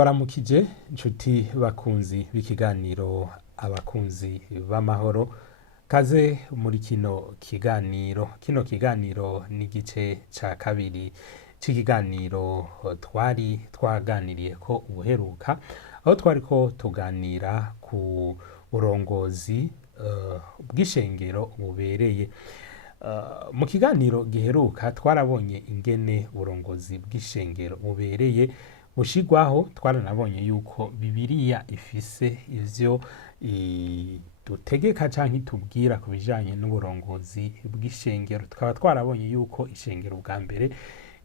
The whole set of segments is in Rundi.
Baramukije inshuti bakunzi b'ikiganiro abakunzi b'amahoro kaze muri kino kiganiro n'igice ca kabiri c'ikiganiro twari twaganiriye ko ubuheruka aho twariko tuganira ku burongozi bw'ishengero bubereye. Mu kiganiro giheruka twarabonye ingene uburongozi bw'ishengero bubereye bushigwaho. Twaranabonye yuko Bibiliya ifise ivyo dutegeka canke itubwira ku bijanye n'uburongozi bw'ishengero. Tukaba twarabonye yuko ishengero bwa mbere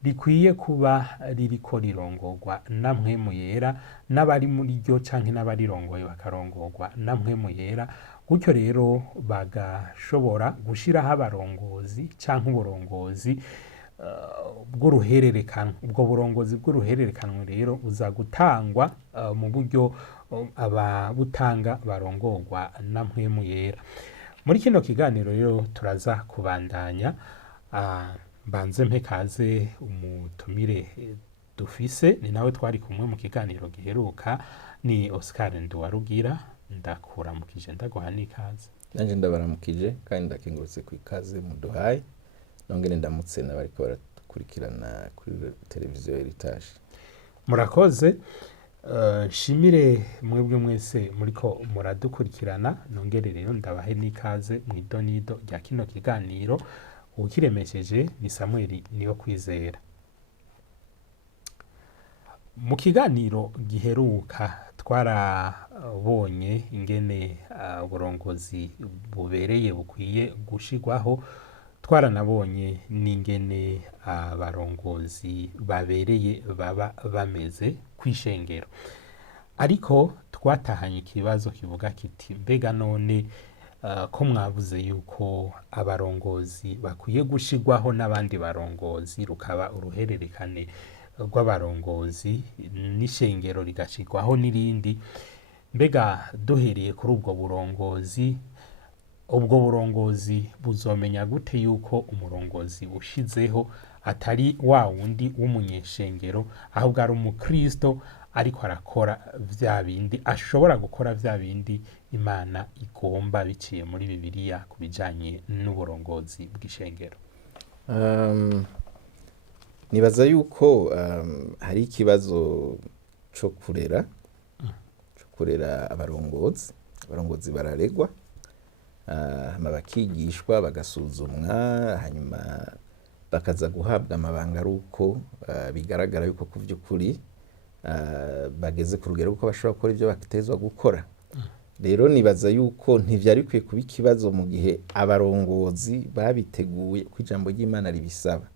rikwiye kuba ririko rirongorwa na mpwemu yera, n'abari muri ryo canke n'abarirongoye bakarongorwa na mpwemu yera, gutyo rero bagashobora gushiraho abarongozi canke uburongozi bw'uruhererekane. Ubwo burongozi bw'uruhererekane rero buza gutangwa mu buryo ababutanga barongorwa na mpwemu yera. Muri kino kiganiro rero turaza kubandanya. Mbanze mpe kaze umutumire dufise, ni nawe twari kumwe mu kiganiro giheruka, ni Oscar Nduwarugira. Ndakuramukije ndaguha n'ikaze. Nanje ndabaramukije kandi ndakengurutse ku ikaze muduhaye, nongere ndamutse n'abariko barakurikirana kuri televiziyo Heritage. Murakoze. Shimire mwebwe mwese muriko muradukurikirana, nongere rero ndabahe n'ikaze mw'idonido rya kino kiganiro. Ukiremesheje ni Samuel Niyokwizera. Mu kiganiro giheruka twarabonye ingene uburongozi bubereye bukwiye gushigwaho. Twaranabonye n'ingene abarongozi babereye baba bameze kw'ishengero. Ariko twatahanye ikibazo kivuga kiti mbega none ko mwavuze yuko abarongozi bakwiye gushigwaho n'abandi barongozi, rukaba uruhererekane rw'abarongozi n'ishengero rigashigwaho n'irindi, mbega duhereye kuri ubwo burongozi buzomenya gute yuko umurongozi ushizeho atari wa wundi w'umunyeshengero, ahubwo ari umukristo ariko arakora vya bindi, ashobora gukora vya bindi Imana igomba biciye muri Bibiliya ku bijanye n'uburongozi bw'ishengero? Nibaza yuko hari ikibazo co kurera abarongozi bararegwa, hama bakigishwa, bagasuzumwa, hanyuma bakaza guhabwa amabanga ari uko bigaragara yuko ku vy'ukuri bageze ku rugero kuko bashobora gukora ivyo batezwa gukora. Rero nibaza yuko ntivyari bikwiye kuba ikibazo mu gihe abarongozi babiteguye ko ijambo ry'Imana ribisaba.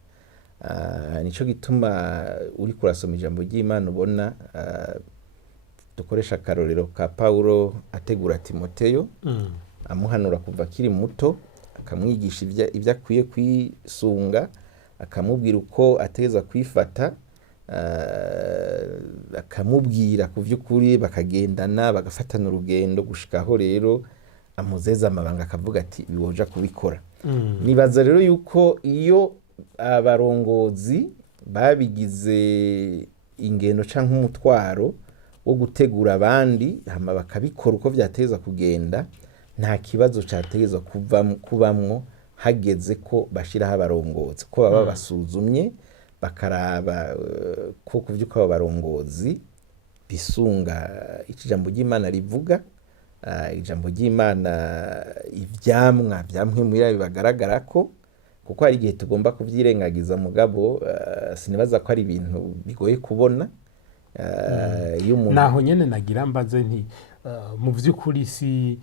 Nico gituma uriko urasoma ijambo ry'Imana ubona dukoresha akarorero ka Paulo ategura Timoteyo, amuhanura kuva akiri muto, akamwigisha ivyo akwiye kwisunga, akamubwira uko ateza kwifata, akamubwira ku vy'ukuri, bakagendana bagafatana urugendo gushikaho rero amuzeza amabanga akavuga ati biwoja kubikora. Nibaza rero yuko iyo abarongozi babigize ingendo canke umutwaro wo gutegura abandi hama bakabikora uko vyateza kugenda, nta kibazo cateza kubamwo hageze ko bashiraho abarongozi, ko baba basuzumye bakaraba ko kuvyuka abo barongozi bisunga ijambo ry'Imana rivuga. Ijambo ry'Imana ivyamwa vyamwe bibagaragara ko, kuko hari igihe tugomba kuvyirengagiza mugabo sinibaza ko ari ibintu bigoye kubona. Naho nyene nagira mbaze nti mu vy'ukuri si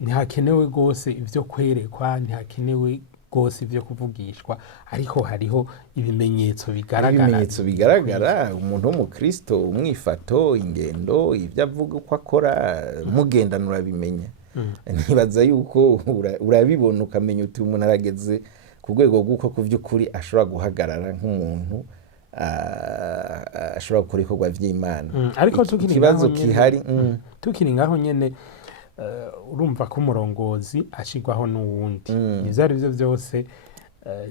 ntihakenewe gose ivyo kwerekwa, ntihakenewe gose ivyo kuvugishwa, ariko hariho ibimenyetso bigaragara. Umuntu w'umukristo, umwifato, ingendo, ivyo avuga uko akora, mugendana urabimenya. Nibaza yuko urabibona ukamenya uti umuntu arageze ku rwego rw'uko ku vy'ukuri ashobora guhagarara nk'umuntu ashobora gukora ibikorwa vy'Imana. Ariko tukiri ngaho nyene urumva ko umurongozi ashigwaho n'uwundi. Ivyo ari vyo vyose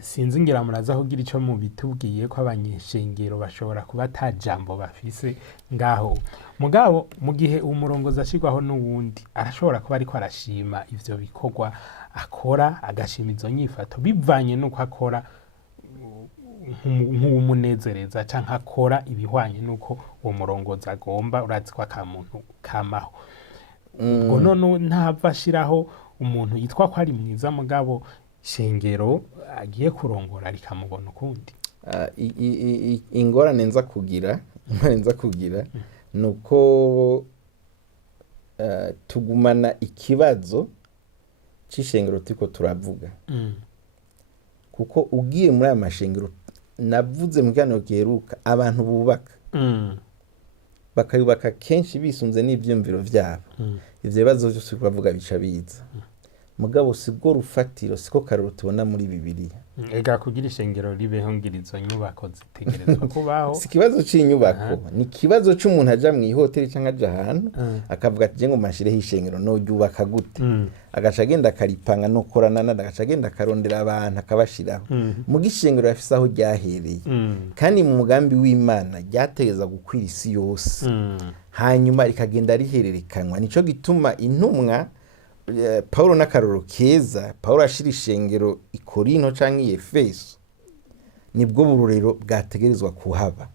sinzi ngira muraza kugira ico mu bitubwiye ko abanyeshengero bashobora kuba ata jambo bafise ngaho mugabo mu gihe umurongozi ashirwaho n'uwundi arashobora kuba ariko arashima ivyo bikorwa akora agashima izo nyifato bivanye n'uko akora nk'umunezereza canke akora ibihwanye n'uko uwo murongozi agomba urazi ko akamuntu kamaho ubwo none ntava ashiraho umuntu yitwa ko ari mwiza mugabo shengero agiye kurongora rikamubona ukundi. Ingorane nza kugira nuko tugumana ikibazo c'ishengero turiko turavuga kuko ugiye muri aya mashengero navuze mu kiganiro giheruka abantu bubaka bakayubaka kenshi bisunze n'ivyumviro vyabo ivyo bibazo vyose bavuga bica biza mugabo sibwo rufatiro siko karero tubona muri Bibiliya ega kugira ishengero ribeho ngira izo nyubako zitegerezwa kubaho si kibazo c'inyubako ni kibazo c'umuntu aja mu ihoteli canke aja ahantu akavuga ati je ngo mashireho ishengero no ryubaka gute agaca agenda akaripanga no koranana agaca agenda akarondera abantu akabashiraho mu gishengero yafise aho ryahereye kandi mu mugambi w'Imana ryategeza gukwira isi yose hanyuma rikagenda rihererekanywa nico gituma intumwa Paulo n'akaroro keza Paulo ashira ishengero i Korinto canke i Efeso nibwo burorero bwategerezwa kuhaba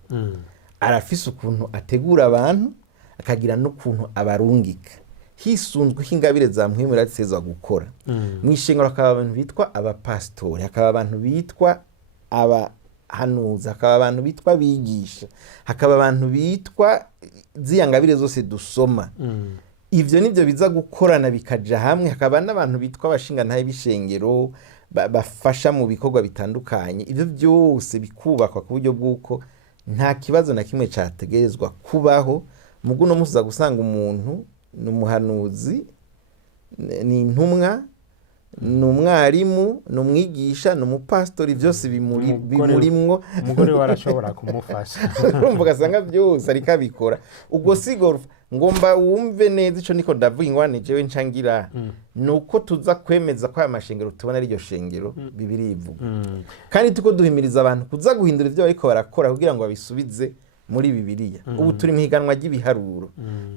arafise ukuntu ategura abantu akagira n'ukuntu abarungika hisunzwe ingabire za mpwemu ratezwa gukora mu ishengero hakaba abantu bitwa abapastori hakaba abantu bitwa abahanuzi hakaba abantu bitwa bigisha hakaba abantu bitwa ziyangabire zose dusoma ivyo nivyo biza gukorana bikaja hamwe hakaba n'abantu bitwa abashinga ntaye bishengero bafasha mu bikorwa bitandukanye ivyo byose bikubakwa ku buryo bw'uko nta kibazo na kimwe categerezwa kubaho muguno musuza gusanga umuntu n'umuhanuzi ni intumwa n'umwarimu n'umwigisha n'umupastori byose bimurimwo umugore warashobora kumufasha urumva gasanga byose ariko abikora ubwo sigo ngomba wumve neza ico niko ndavuga ingwane jewe ncangira nuko tuza kwemeza ko aya mashengero tubona ari ryo shengero Bibiliya ivuga kandi tuko duhimiriza abantu kuza guhindura ivyo bariko barakora kugira ngo babisubize muri Bibiliya ubu turi mpiganwa ry'ibiharuro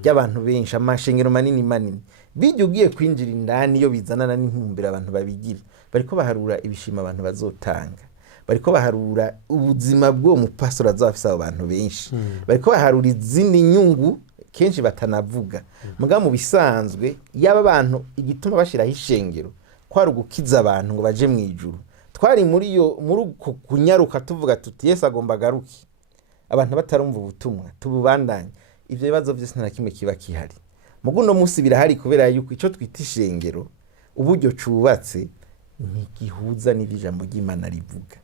by'abantu benshi amashengero manini bijye ugiye kwinjira indani yo bizanana n'intumbero abantu babigira bariko baharura ibishima abantu bazotanga bariko baharura ubuzima bwo mupastor azafisa abantu benshi bariko baharura izindi nyungu kenshi batanavuga muga mu bisanzwe yaba abantu igituma bashiraho ishengero kwari ugukiza abantu ngo baje mu ijuru twari muri uko kunyaruka tuvuga tuti Yesu agomba agaruki abantu batarumva ubutumwa tububandanye ivyo bibazo byose nta kimwe kiba kihari muguno musi birahari kubera yuko ico twita ishengero uburyo cubatse ntigihuza n'ijambo ry'Imana rivuga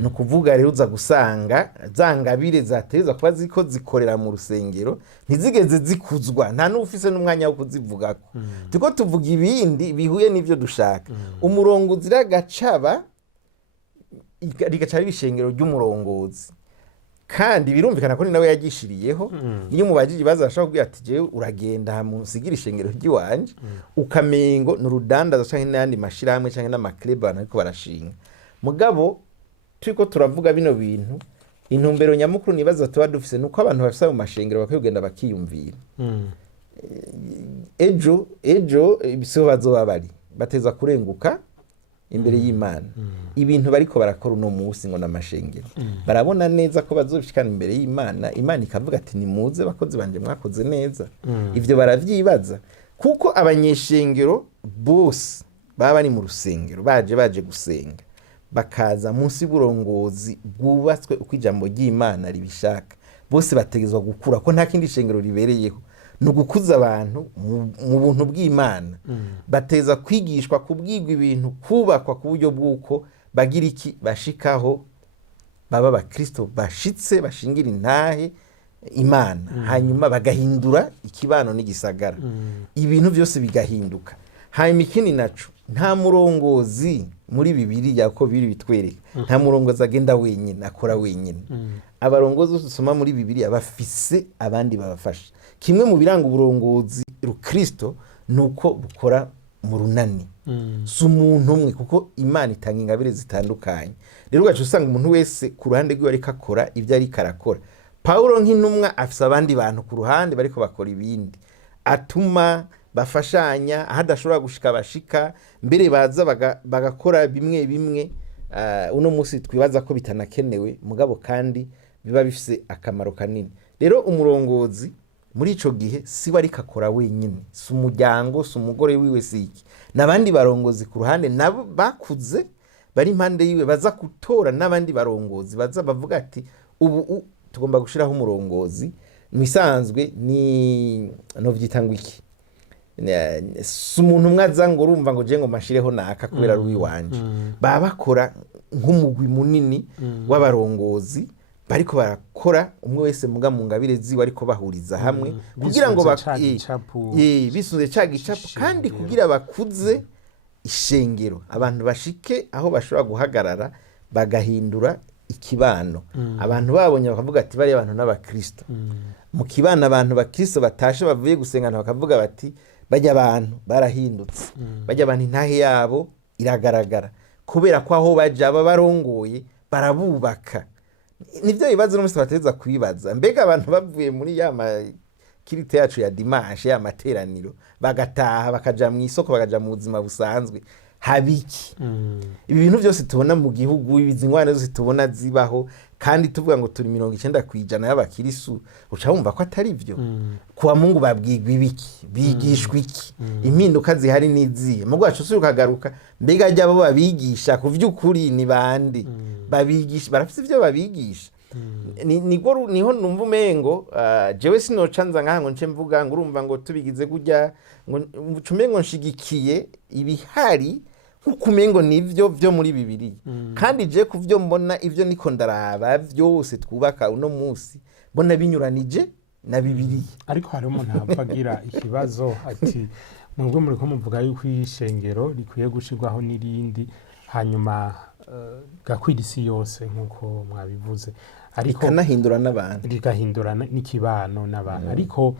no kuvuga rero uza gusanga zangabire zateza kuba ziko zikorera mu rusengero ntizigeze zikuzwa nta n'ufise n'umwanya wo kuzivugako tuko tuvuga ibindi bihuye n'ivyo dushaka umurongo ziragacaba rigacaba ibishengero ry'umurongozi kandi birumvikana ko ni nawe yagishiriyeho iyo mubajije baza bashaka kubwira ati jewe uragenda hamusigira ishengero ry'iwanje ukamengo n'urudandaza canke n'andi mashirahamwe canke n'amakleba ariko barashinga mugabo turiko turavuga bino bintu intumbero nyamukuru nibaza tuba dufise nuko abantu bafise mu mashengero bakagenda bakiyumvira ejo ibiso bazoba bari bateza kurenguka imbere y'Imana ibintu bariko barakora uno munsi ngo namashengero barabona neza ko bazoshikana imbere y'Imana Imana ikavuga ati nimuze bakozi banje mwakoze neza ivyo baravyibaza kuko abanyeshengero bose baba bari mu rusengero baje gusenga bakaza munsi burongozi bwubatswe uko ijambo ry'Imana ribishaka bose bategezwa gukura ko nta kindi shengero ribereyeho no gukuza abantu mu buntu bw'Imana bateza kwigishwa kubwirwa ibintu kubakwa ku buryo bw'uko bagira iki bashikaho baba abakristo bashitse bashingira intahe Imana hanyuma bagahindura ikibano n'igisagara ibintu byose bigahinduka hanyuma ikindi naco nta murongozi muri Bibiliya ko biri bitwereka nta murongozi agenda wenyine akora wenyine abarongozi usoma muri Bibiliya bafise abandi babafasha kimwe mu biranga uburongozi rukristo nuko bukora mu runani si umuntu umwe, kuko Imana itanga ingabire zitandukanye. Rero ugaca usanga umuntu wese ku ruhande rwiwe ariko akora ibyo ariko arakora. Pawulo nk'intumwa afise abandi bantu ku ruhande bariko bakora ibindi, atuma bafashanya aho adashobora gushika bashika, mbere baza bagakora bimwe bimwe uno munsi twibaza ko bitanakenewe, mugabo kandi biba bifise akamaro kanini. Rero umurongozi muri ico gihe si we ariko akora wenyine, si umuryango, si umugore wiwe, si iki, n'abandi barongozi ku ruhande nabo bakuze bari impande yiwe baza gutora n'abandi barongozi baza bavuga ati ubu tugomba gushiraho umurongozi. Mwisanzwe ni no vyitangwa iki, si umuntu umwe aza ngo urumva ngo je ngo mashireho naka kubera ari uwiwanje. Baba bakora nk'umugwi munini w'abarongozi bariko barakora umwe wese muga mu ngabire ziwe, ariko bahuriza hamwe kugira ngo bisunze ca gicapo, kandi kugira bakuze ishengero, abantu bashike aho bashobora guhagarara bagahindura ikibano. Abantu babonye bakavuga ati bari abantu n'abakristo mu kibano, abantu bakristo batashe bavuye gusengana bakavuga bati bajya abantu barahindutse, bajya abantu intahe yabo iragaragara, kubera ko aho baja barongoye barabubaka. Nivyo bibazo n'umwe bateza kwibaza, mbega abantu bavuye muri ya kirite yacu ya dimanche ya materaniro bagataha bakaja mu isoko bakaja mu buzima busanzwe, habiki ibi bintu byose tubona mu gihugu, ibizingwane zose tubona zibaho, kandi tuvuga ngo turi 90% y'abakirisu, uca wumva ko atari byo. Kuwa Mungu babwirwa ibiki, bigishwa iki, impinduka zihari niziye mu gwacu ukagaruka, mbega ajya abo babigisha ku vy'ukuri ni bandi babigisha, barafite ivyo babigisha. Niho numva umengo jewe sinoca nza ngaha ngo nce mvuga ngo urumva ngo tubigize gujya ngo umengo nshigikiye ibihari nk'ukumengo nivyo vyo muri Bibiliya. Kandi je kuvyo mbona ivyo niko ndaraba vyose twubaka uno munsi mbona binyuranije na Bibiliya. Ariko hari umuntu apagira ikibazo ati mwebwe muri ko muvuga yuko ishengero rikwiye gushirwaho n'irindi, hanyuma gakwira isi yose nk'uko mwabivuze, ariko rikanahindura n'abantu, rigahindura n'ikibano n'abantu. Ariko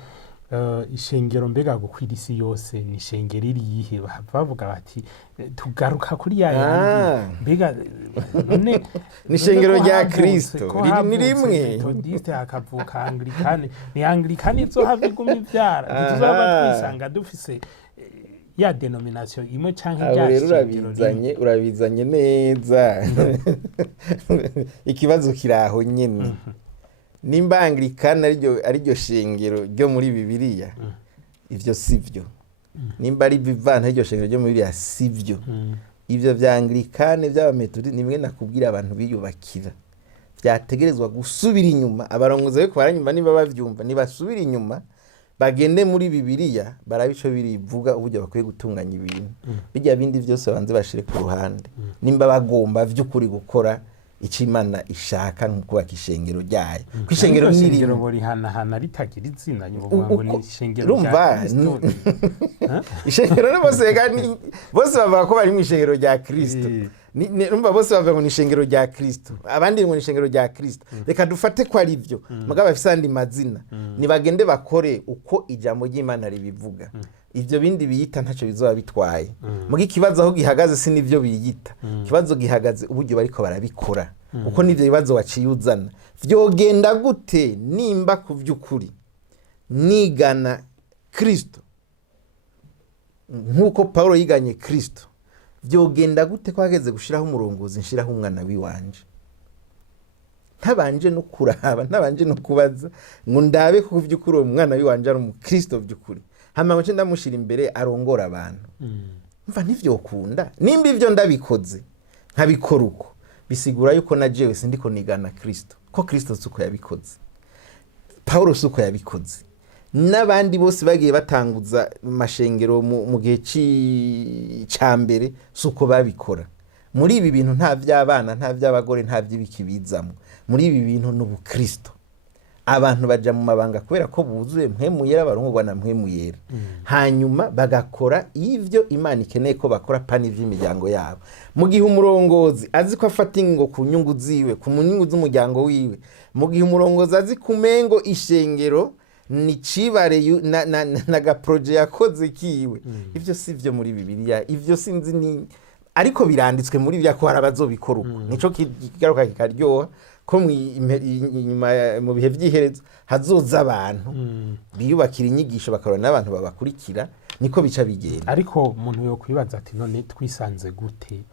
ishengero mbega gukwira isi yose ni ishengero iriyihe? Bavuga bati tugaruka kuri ya yandi, mbega none ni ishengero rya Kristo ni rimwe. Metodiste hakavuka Anglikane, ni Anglikane izohava iguma ivyara, tuzaba twisanga dufise ya denomination imwe canke rya shingiro. Urabizanye neza ikibazo kiraho nyene. Nimba Anglikana ariryo shingiro ryo muri Bibiliya, ivyo sivyo. Nimba ari Vivant ariryo shingiro ryo muri Bibiliya, sivyo. Ivyo vya Anglikane vy'abametodi nimwe nakubwira abantu biyubakira, vyategerezwa gusubira inyuma. Abarongozi beko baranyuma niba bavyumva nibasubira inyuma bagende muri Bibiliya barabico birivuga uburyo bakwiye gutunganya ibintu. Bijya bindi vyose banze bashire ku ruhande. Nimba bagomba vy'ukuri gukora ico Imana ishaka nk'ukubaka ishengero ryayo. Kwishengero n'iriro bori hana ritagira izina nyuvuga ngo ni ishengero rya Kristo. Ishengero no bose bavuga ko bari mu ishengero rya Kristo. Numva bose bavuga ngo ni ishengero rya Kristo, abandi ngo ni ishengero rya Kristo. Reka dufate ko ari byo, mugabo bafise andi mazina, nibagende bakore uko ijambo ry'Imana ribivuga. Ivyo bindi biyita ntaco bizoba bitwaye. Mugi kibazo aho gihagaze si nivyo biyita. Kibazo gihagaze uburyo bariko barabikora. Uko nivyo bibazo waciyuzana. Vyogenda gute nimba ku vy'ukuri nigana Kristo nkuko Paulo yiganye Kristo? Vyogenda gute ko hageze gushiraho umurongozi nshiraho umwana wiwanje? Ntabanje no kuraba, ntabanje no kubaza ngo ndabe ko vy'ukuri umwana wiwanje ari umukristo vy'ukuri, hama ngo ndamushira imbere arongora abantu. Mva ntivyokunda. Nimba ivyo ndabikoze nkabikora uko, bisigura yuko na jewe sindiko nigana Kristo, ko Kristo suko yabikoze, Paulo suko yabikoze, n'abandi bose bagiye batanguza mashengero mu gihe c'ambere suko babikora. Muri ibi bintu nta vy'abana, nta vy'abagore, nta vy'ibiki bizamo. Muri ibi bintu n'ubukristo. Abantu baja mu mabanga kubera ko buzuye mpwemu yera, barongorwa na mpwemu yera. Hanyuma bagakora ivyo Imana ikeneye ko bakora, pani vy'imiryango yabo. Mu gihe umurongozi azi ko afata ingo ku nyungu ziwe, ku nyungu z'umuryango wiwe, mu gihe umurongozi azi kumengo ishengero ni cibare na gaproje yakoze kiwe. Ivyo si vyo muri Bibiliya, ivyo sinzi ni ariko biranditswe muri Bibiliya ko hari abazobikora uko. Nico kigaruka kikaryoha ko inyuma mu bihe vy'iherezo hazoza abantu biyubakira inyigisho bakarona n'abantu babakurikira, niko bica bigenda. Ariko umuntu yo kwibaza ati none twisanze gute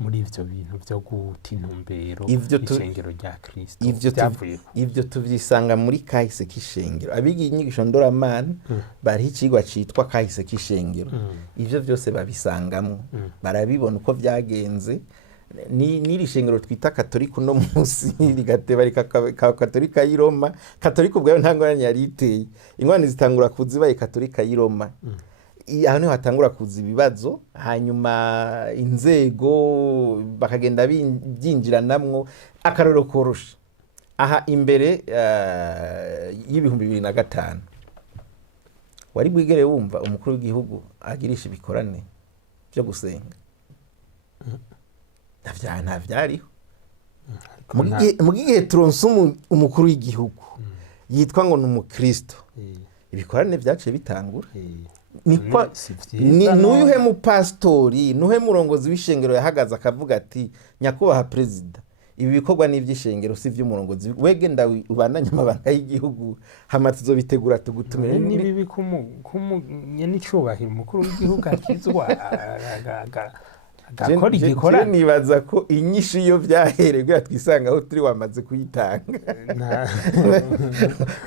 muri ivyo bintu vyo guta intumbero ishengero rya Kristo? Ivyo tuvyisanga muri kahise k'ishengero. Abiga inyigisho ndoramana bariho icigwa citwa kahise k'ishengero. Ivyo vyose babisangamo, barabibona uko vyagenze. N'iri shengero twita Katolika uno munsi rigateba Katolika y'i Roma. Katolika ubwayo nta ngorane yari iteye, ingorane zitangura kuzibaye Katolika y'i Roma. Aho niho hatangura kuza ibibazo, hanyuma inzego bakagenda byinjiranamwo. Akarorero korosha aha imbere y'ibihumbi 2005 wari bwigere wumva umukuru w'igihugu agirisha ibikorane byo gusenga? Nta vyariho. Mu gihe turonse umukuru w'igihugu yitwa ngo ni umukristo, ibikorane vyaciye bitangura. N'uyuhe mupastori, nuhe murongozi w'ishengero yahagaze akavuga ati nyakubahwa perezida, ibi bikorwa n'ivy'ishengero si vy'umurongozi, wege nda ubandanya amabanga y'igihugu hama tuzobitegura tugutumire. Nibibi kumunye n'icubahiro umukuru w'igihugu akizwa agakora igikorane. Nibaza ko inyishu iyo vyahereye twisanga aho turi wamaze kuyitanga.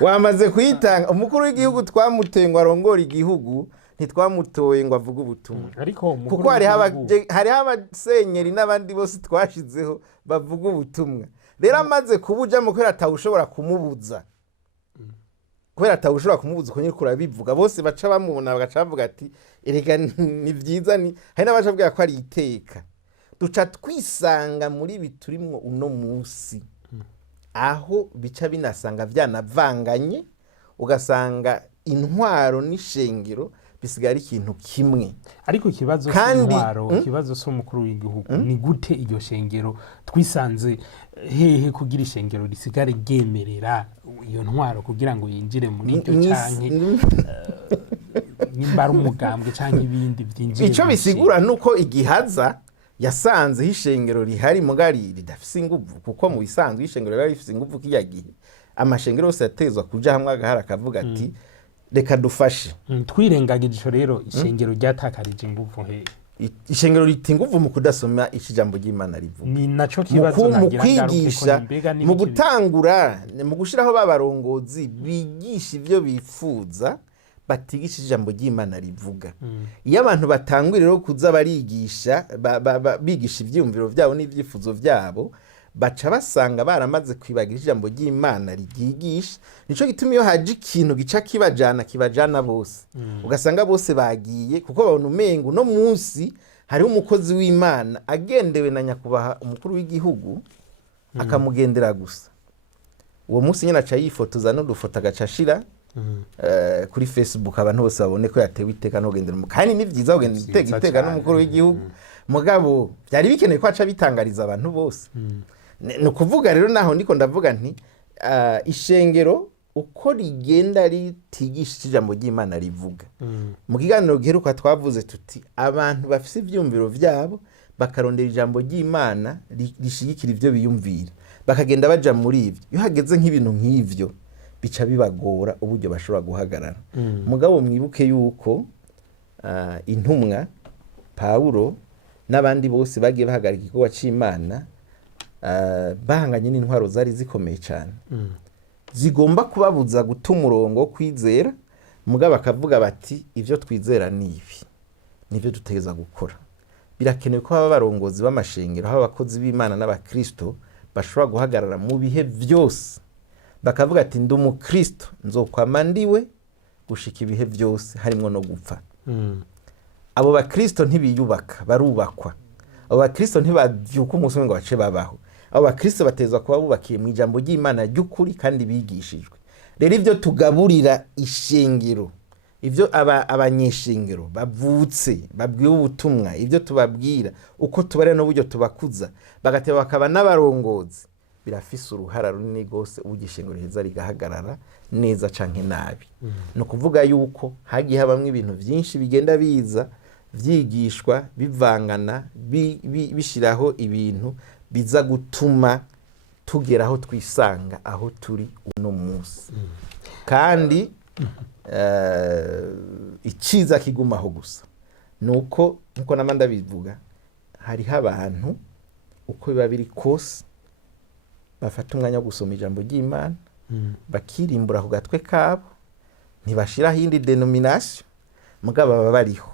Wamaze kuyitanga. Umukuru w'igihugu twamuteye ngo arongore igihugu, ntitwamutoye ngo avuge ubutumwa. Kuko hari abasenyeri n'abandi bose twashizeho bavuga ubutumwa. Rero amaze kubujamo kubera atawushobora kumubuza. Kubera atawushobora kumubuza uko nyine kurabivuga, bose baca bamubona bagaca bavuga ati erega ni vyiza. Hari n'abaje bwira ko ari iteka. Duca twisanga muri biturimwo uno munsi, aho bica binasanga vyanavanganye, ugasanga intwaro n'ishengero bisigara ikintu kimwe. Ariko ikibazo cy'intwaro, ikibazo cy'umukuru w'igihugu ni gute iryo shengero twisanze hehe kugira ishengero risigare ryemerera iyo ntwaro kugira ngo yinjire muri iryo canke nimbara umugambwe canke ibindi vyinjire. Ico bisigura nuko igihaza yasanze ishengero rihari mugari ridafise inguvu, kuko mu bisanzwe ishengero rari rifise inguvu kiyagihe amashengero yose yatezwa kuja hamwe agahara akavuga ati reka dufashe. Twirengagije ico rero ishengero ryatakarije inguvu he. Ishengero riti inguvu mu kudasoma ishijambo ry'Imana rivuga. Ni naco kibazo nagira kwigisha, mu gutangura, mu gushiraho babarongozi bigisha ivyo bifuza, batigisha ijambo ry'Imana rivuga. Iyo abantu batangura rero kuza barigisha bigisha ivyumviro vyabo n'ivyifuzo vyabo, baca basanga baramaze kwibagira ijambo ry'Imana rigigisha. Nico gituma iyo haje ikintu gica kibajana bose, ugasanga bose bagiye, kuko babona umengo no munsi hari umukozi w'Imana agendewe na nyakubaha umukuru w'igihugu akamugendera gusa. Uwo munsi nyine aca yifotoza no dufota agacashira kuri Facebook, abantu bose babone ko yatewe iteka no kugendera kandi ni vyiza kugenda iteka n'umukuru w'igihugu. Mugabo byari bikeneye ko aca bitangariza abantu bose. No kuvuga rero naho ndiko ndavuga nti ishengero uko rigenda ritigisha ijambo ry'Imana rivuga. Mu kiganiro giheruka twavuze tuti abantu bafise ivyumviro vyabo bakarondera ijambo ry'Imana rishigikira ivyo biyumvira, bakagenda baja muri ivyo. Iyo hageze nk'ibintu nk'ivyo bica bibagora uburyo bashobora guhagarara. Mugabo mwibuke yuko intumwa Paulo n'abandi bose bagiye bahagarika igikorwa c'Imana bahanganye n'intwaro zari zikomeye cyane, zigomba kubabuza guta umurongo wo kwizera. Mugabo bakavuga bati ivyo twizera ni ibi, nivyo dutegeza gukora. Birakenewe ko aba barongozi b'amashengero, aho abakozi b'Imana n'abakristo bashobora guhagarara mu bihe vyose, bakavuga ati ndi umukristo, nzokwama ndiwe gushika ibihe vyose harimwo no gupfa. Abo bakristo ntibiyubaka, barubakwa. Abo bakristo ntibavyuka umunsi ngo bace babaho. Abo bakristo batezwa kuba bubakiye mu ijambo ry'Imana ry'ukuri kandi bigishijwe. Rero ivyo tugaburira ishengero, ivyo abanyeshengero bavutse babwiye ubutumwa, ivyo tubabwira uko tubare no buryo tubakuza, bagateba bakaba n'abarongozi, birafise uruhara runini rwose ugishinga riheza rigahagarara neza canke nabi. No kuvuga yuko hagiye habamwe ibintu byinshi bigenda biza vyigishwa bivangana bishiraho ibintu biza gutuma tugeraho twisanga aho turi uno munsi. Kandi iciza kigumaho gusa nuko nkuko namanda bivuga hariho abantu uko biba biri kose bafata umwanya wo gusoma ijambo ry'Imana bakirimbura ku gatwe kabo ntibashiraho indi denomination mugabo baba bariho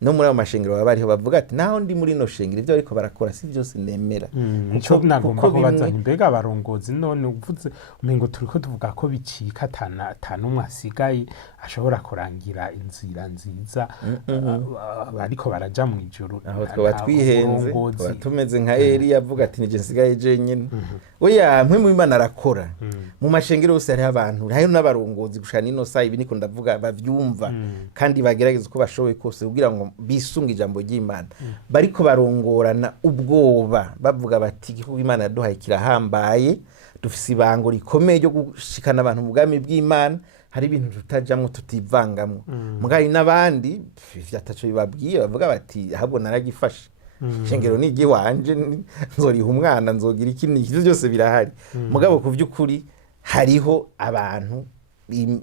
no muri ayo mashengero baba bariho bavuga ati naho ndi muri no shengero ibyo ariko barakora si byose nemera. Kuko nagomba kubaza mbega abarongozi none uvuze umengo turiko tuvuga ko bicika tanumwe asigaye ashobora kurangira inzira nziza bariko baraja mu ijuru. Aho twaba twihenze twaba tumeze nka Eliya avuga ati nije nsigaye jenyine. Oya mwe mu Imana arakora mu mashengero yose hariho abantu hariho n'abarongozi gushana ino saa ibi niko ndavuga bavyumva kandi bagerageza uko bashoboye kose kugira ngo bisunga ijambo ry'Imana. Bariko barongorana ubwoba bavuga bati igihugu Imana yaduhaye kirahambaye dufise ibango rikomeye ryo gushikana abantu mu bwami bw'Imana hari ibintu tutajamwo tutivangamwo. Mugayi n'abandi vyataco bibabwiye bavuga bati ahubwo naragifashe shengero nigi wanje nzoriha umwana nzogira ikindi ivyo byose birahari. Mugabo ku vy'ukuri hariho abantu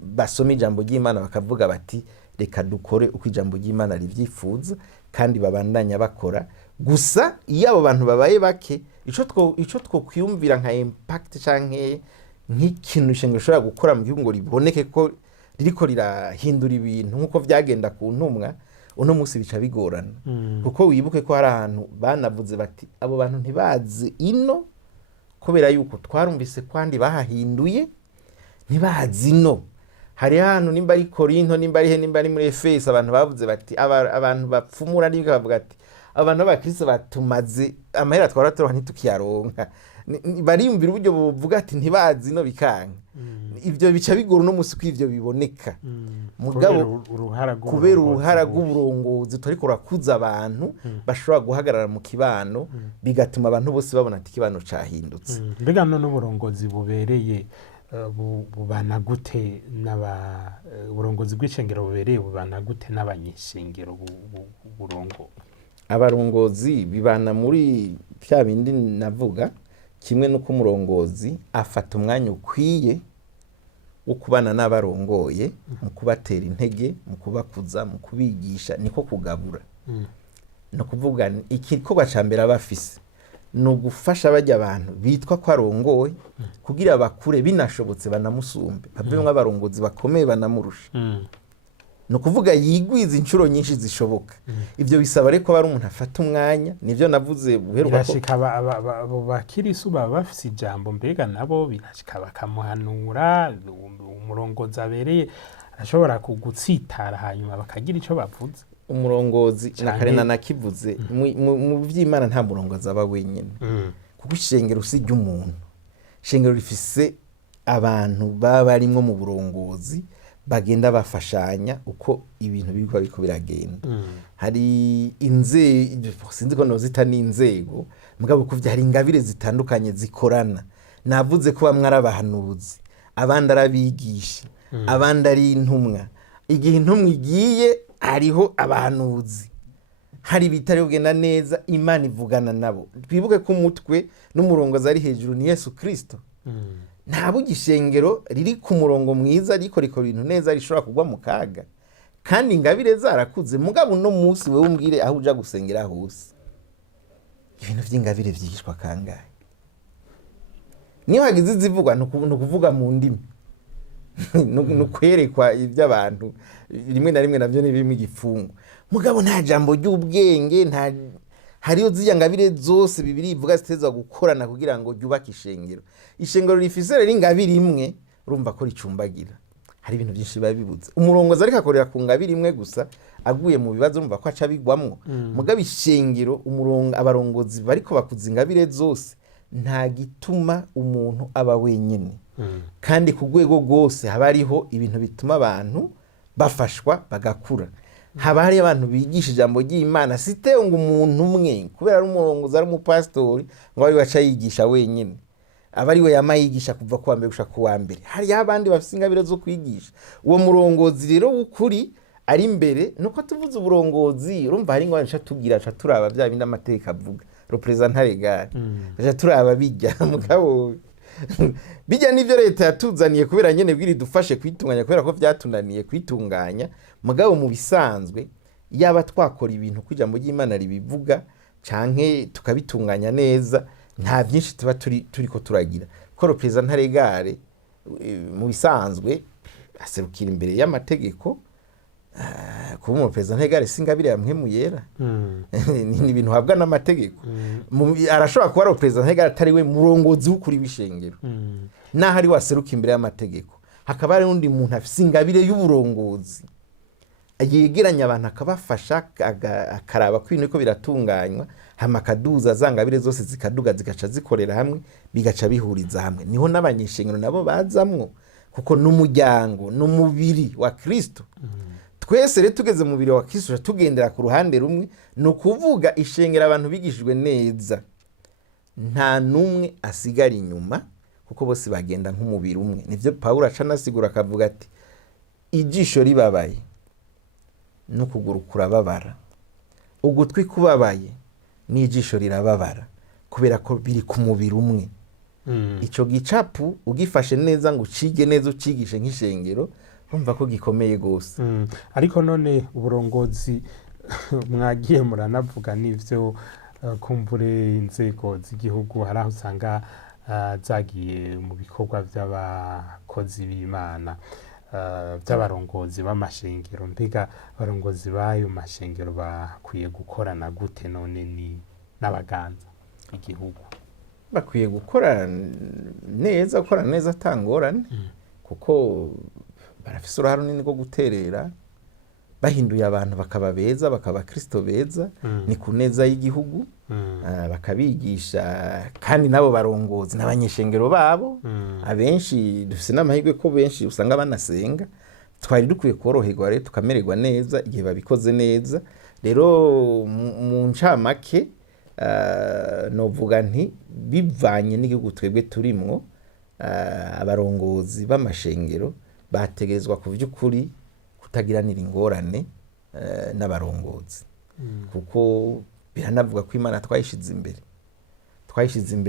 basoma ijambo ry'Imana bakavuga bati reka dukore uko ijambo ry'Imana rivyifuza kandi babandanya bakora. Gusa iyo abo bantu babaye bake ico two kwiyumvira nka impact canke nk'ikintu ishengero shobora gukora mu gihugu ngo riboneke ko ririko rirahindura ibintu nkuko vyagenda ku ntumwa uno munsi bica bigorana. Kuko wibuke ko hari ahantu banavuze bati abo bantu ntibazi ino kubera yuko twarumvise kwandi bahahinduye ntibazi ino. Hari hano nimba ari Korinto nimba ari muri Efeso abantu bavuze bati abantu bapfumura n'ibyo bavuga ati abantu b'abakristo batumaze amahera twaratora ntitukiyaronka. Bariyumvira uburyo buvuga ati ntibazi no bikanga. Ivyo bica bigora no musi kw'ivyo biboneka. Mugabo kubera uruhara rw'uburongozi turiko rakuza abantu bashobora guhagarara mu kibano bigatuma abantu bose babona ati kibano cahindutse. Mbega none uburongozi bubereye bubana gute uburongozi bw'ishengero bubereye bubana gute n'abanyeshengero burongo? Abarongozi bibana muri vya bindi navuga kimwe nuko umurongozi afata umwanya ukwiye wo kubana n'abarongoye mu kubatera intege mu kubakuza mu kubigisha niko kugabura. No kuvuga igikorwa ca mbere abafise no gufasha bajya abantu bitwa ko arongoye kugira bakure binashobotse banamusumbe bavemwe abarongozi bakomeye banamurusha. No kuvuga yigwiza inshuro nyinshi zishoboka. Ivyo bisaba reko bari umuntu afata umwanya nivyo navuze buheruka ko birashika abo bakirisu baba bafise ijambo mbega nabo birashika bakamuhanura umurongozi abereye ashobora kugutsitara hanyuma bakagira ico bavuze. Umurongozi nakarena nakivuze mu vy'Imana nta murongozi aba wenyene kuko ishengero usijya umuntu ishengero rifise abantu baba barimwo mu burongozi bagenda bafashanya uko ibintu biriko biragenda. Hari sinzi ko nozita n'inzego mugabo kuvya hari ingabire zitandukanye zikorana. Navuze ko bamwe arabahanuzi abandi arabigisha abandi ari intumwa. Igihe intumwa igiye hariho abahanuzi hari bitari kugenda neza Imana ivugana nabo. Twibuke ko umutwe n'umurongozi ari hejuru ni Yesu Kristo. Nta bugishengero riri ku murongo mwiza ariko rikora ibintu neza rishobora kugwa mu kaga kandi ingabire zarakuze. Mugabo no munsi wewe umbwire aho uja gusengera hose ibintu vy'ingabire vyigishwa kangahe? Niyo hagize zivugwa no kuvuga mu ndimi no kwerekwa iby'abantu rimwe na rimwe navyo ni birimo igifungo. Mugabo nta jambo ry'ubwenge nta hariyo ziriya ngabire zose Bibiri ivuga zitezwa gukorana kugira ngo ryubake ishengero. Ishengero rifise rero ingabire imwe urumva ko ricumbagira. Hari ibintu byinshi biba bibuze. Umurongozi ariko akorera ku ngabire imwe gusa aguye mu bibazo urumva ko aca bigwamwo. Mugabo ishengero abarongozi bariko bakuza ingabire zose nta gituma umuntu aba wenyene. Kandi ku rwego rwose haba hariho ibintu bituma abantu bafashwa bagakura. Haba hari abantu bigisha ijambo ry'Imana sitewe ngo umuntu umwe kubera ari umurongozi ari umupastori ngo ari baca yigisha wenyine. aba ari we yama yigisha kuva ku wa mbere gushika ku wa mbere. Hariho abandi bafite ingabire zo kwigisha. Uwo murongozi rero w'ukuri ari imbere, nuko tuvuze uburongozi urumva hari ingwara tugira turaba bya bindi amategeko avuga representant legal turaba bijya mugabo bijya n'ibyo leta yatuzaniye kubera nyene bwiri dufashe kwitunganya kubera ko byatunaniye kwitunganya. Mugabo mu bisanzwe yaba twakora ibintu kuja mu ry'Imana ribivuga canke tukabitunganya neza, nta byinshi tuba turiko turagira ko representant legal mu bisanzwe aserukira imbere y'amategeko. Kuba umurepresentant legal singabire yamwe yera ni ibintu habwa n'amategeko. Arashobora kuba representant legal atari we murongozi w'ukuri w'ishengero, naho ari waseruka imbere y'amategeko. Hakaba hari undi muntu afise ingabire y'uburongozi yegeranya abantu akabafasha, akaraba ko ibintu ko biratunganywa, hama akaduza za ngabire zose zikaduga zigaca zikorera hamwe, bigaca bihuriza hamwe. Niho n'abanyeshengero nabo bazamwo, kuko n'umuryango n'umubiri wa Kristo. Twese rero tugeze mu mubiri wa Kristo tugendera ku ruhande rumwe, ni ukuvuga ishengero abantu bigishijwe neza nta numwe asigara inyuma, kuko bose bagenda nk'umubiri umwe. Nivyo Pawulo acanasigura akavuga ati ijisho ribabaye n'ukuguru kurababara, ugutwi kubabaye n'ijisho rirababara, kubera ko biri ku mubiri umwe. Ico gicapu ugifashe neza ngo ucige neza ucigishe nk'ishengero, urumva ko gikomeye gose. Ariko none uburongozi mwagiye muranavuga n'ivyo kumbure inzego z'igihugu hari aho usanga zagiye mu bikorwa by'abakozi b'Imana, by'abarongozi b'amashengero. Mbega abarongozi b'ayo mashengero bakwiye gukorana gute none ni n'abaganza igihugu? Bakwiye gukora neza atangorane, kuko barafise uruhare runini rwo guterera, bahinduye abantu bakaba beza, bakaba Kristo beza, ni ku neza y'igihugu. Bakabigisha, kandi nabo barongozi n'abanyeshengero babo abenshi dufise n'amahirwe ko benshi usanga banasenga. Twari dukwiye koroherwa rero tukamererwa neza igihe babikoze neza. Rero mu ncamake novuga nti bivanye n'igihugu twebwe turimwo, abarongozi b'amashengero bategerezwa ku by'ukuri kutagiranira ingorane n'abarongozi, kuko biranavuga ko Imana twayishize imbere.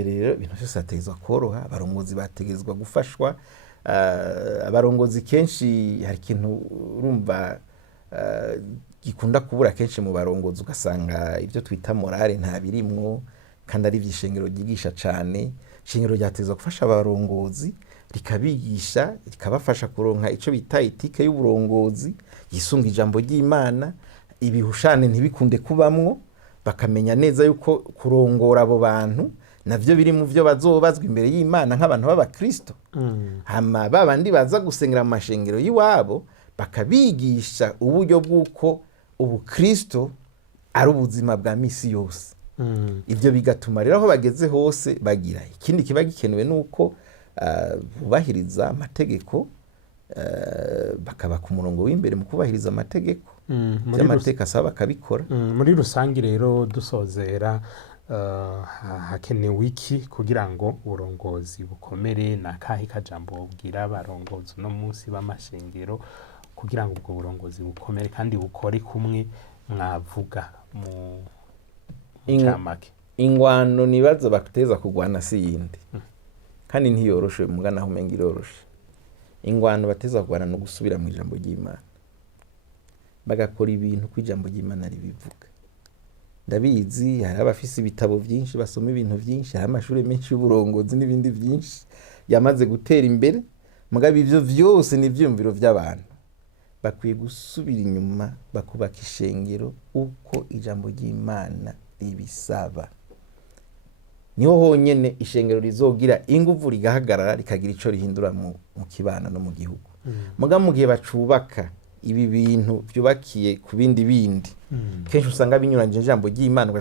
Rero ibintu byose bategerezwa koroha, abarongozi bategerezwa gufashwa. Abarongozi kenshi hari ikintu urumva gikunda kubura kenshi mu barongozi, ugasanga ibyo twita morale nta birimwo, kandi ari iby'ishengero ryigisha cane. Ishengero ryategerezwa gufasha abarongozi, rikabigisha, rikabafasha kuronka ico bita etike y'uburongozi yisunga ijambo ry'Imana. Ibihushane ntibikunde kubamwo, bakamenya neza yuko kurongora abo bantu navyo biri mu vyo bazobazwa imbere y'Imana nk'abantu b'abakristo. Hama babandi baza gusengera mu mashengero y'iwabo bakabigisha uburyo bw'uko ubukristo ari ubuzima bwa misi yose. Ibyo bigatuma rero aho bageze hose bagira. Ikindi kiba gikenewe nuko bubahiriza amategeko, bakaba ku murongo w'imbere mu kubahiriza amategeko. Amategeko asaba bakabikora. Muri rusangi rero dusozera, hakenewe iki kugira ngo uburongozi bukomere? Nakahe kajambo ubwira abarongozi no munsi b'amashengero kugira ngo ubwo burongozi bukomere kandi bukore kumwe mwavuga mu ncamake? Ingwano nibaza bakuteza kugwana si yindi, kandi ntiyoroshe mugana aho umenga iroroshe. Ingwano bateza kugwana no gusubira mu ijambo ry'Imana, bagakora ibintu ku ijambo ry'Imana ribivuga. Ndabizi hari abafise ibitabo byinshi, basoma ibintu byinshi, hari amashuri menshi y'uburongozi n'ibindi byinshi yamaze gutera imbere, mugabe ivyo vyose ni ivyumviro by'abantu. Bakwiye gusubira inyuma, bakubaka ishengero uko ijambo ry'Imana ribisaba. Niho honyene ishengero rizogira inguvu, rigahagarara, rikagira ico rihindura mu kibana no mu gihugu. Muga mu gihe bacubaka ibi bintu byubakiye ku bindi kenshi usanga binyuranje ijambo ry'Imana,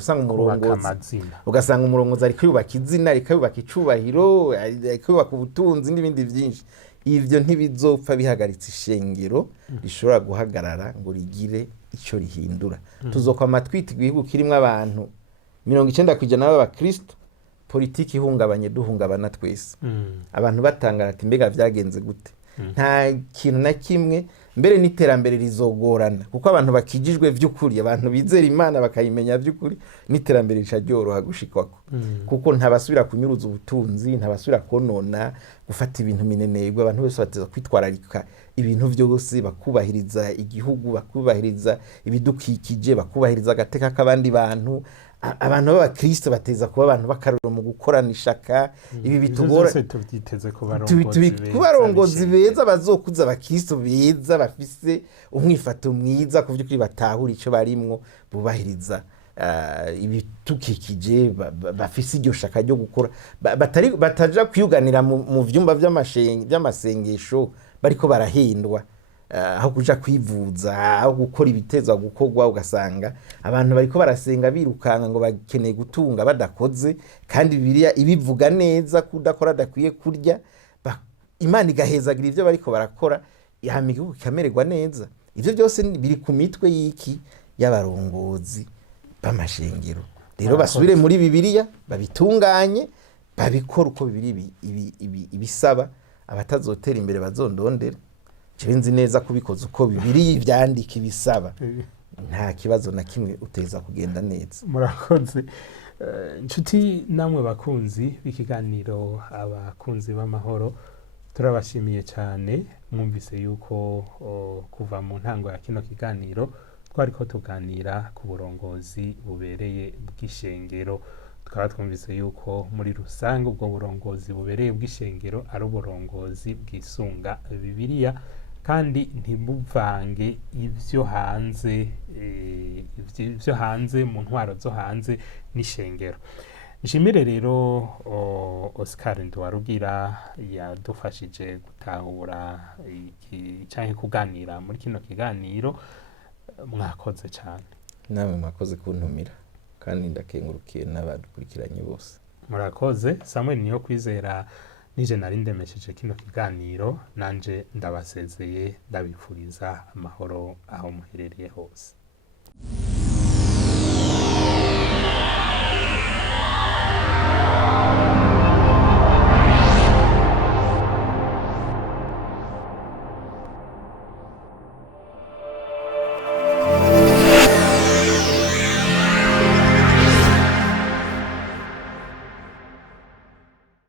ugasanga umurongozi ari kuyubaka izina, ari kuyubaka icubahiro, ari kuyubaka ubutunzi n'ibindi byinshi. Ivyo ntibizopfa bihagaritse ishengero rishobora guhagarara ngo rigire ico rihindura. Tuzokwama twita igihugu kirimwo abantu 90% b'abakristo, politiki ihungabanye duhungabana twese abantu batangara ati mbega vyagenze gute nta kintu na kimwe mbere n'iterambere rizogorana kuko abantu bakijijwe vy'ukuri abantu bizera Imana bakayimenya vy'ukuri n'iterambere rica ryoroha gushikwako kuko ntabasubira kunyuruza ubutunzi ntabasubira konona gufata ibintu minenegwe abantu bose bateza kwitwararika ibintu vyose bakubahiriza igihugu bakubahiriza ibidukikije bakubahiriza agateka k'abandi bantu abantu b'abakristo bateza kuba abantu bakaruro mu gukorana ishaka ibi bitugora tuvyiteze ku barongozi beza bazokuza abakristo beza bafise umwifato mwiza ku vy'ukuri batahura ico barimwo bubahiriza ibitukikije bafise iryo shaka ryo gukora bataja kwiyuganira mu vyumba vy'amasengesho bariko barahindwa aho kuja kwivuza aho gukora ibitezwa gukorwa ugasanga abantu bariko barasenga birukanga ngo bakeneye gutunga badakoze kandi Bibiliya ibivuga neza kudakora adakwiye kurya Imana igahezagira ivyo bariko barakora igihugu kikamererwa neza ivyo byose biri ku mitwe y'iki y'abarongozi b'amashengero rero basubire muri Bibiliya babitunganye babikora uko Bibiliya ibisaba abatazotera imbere bazondondera nzi neza kubikoza uko Bibiliya ivyandika ibisaba nta kibazo na kimwe uteza kugenda neza murakoze inshuti namwe bakunzi b'ikiganiro abakunzi b'amahoro turabashimiye cyane mwumvise yuko kuva mu ntango ya kino kiganiro twariko tuganira ku burongozi bubereye bw'ishengero tukaba twumvise yuko muri rusange ubwo burongozi bubereye bw'ishengero ari uburongozi bwisunga Bibiliya kandi ntibuvange ivyo hanze mu ntwaro zo hanze n'ishengero. Nshimire rero Oscar Nduwarugira yadufashije gutahura canke kuganira muri kino kiganiro mwakoze cyane. Namwe mwakoze kuntumira kandi ndakengurukiye n'abadukurikiranye bose. Murakoze. Samuel Niyokwizera nije nari ndemesheje kino kiganiro nanje ndabasezeye ndabifuriza amahoro aho muherereye hose.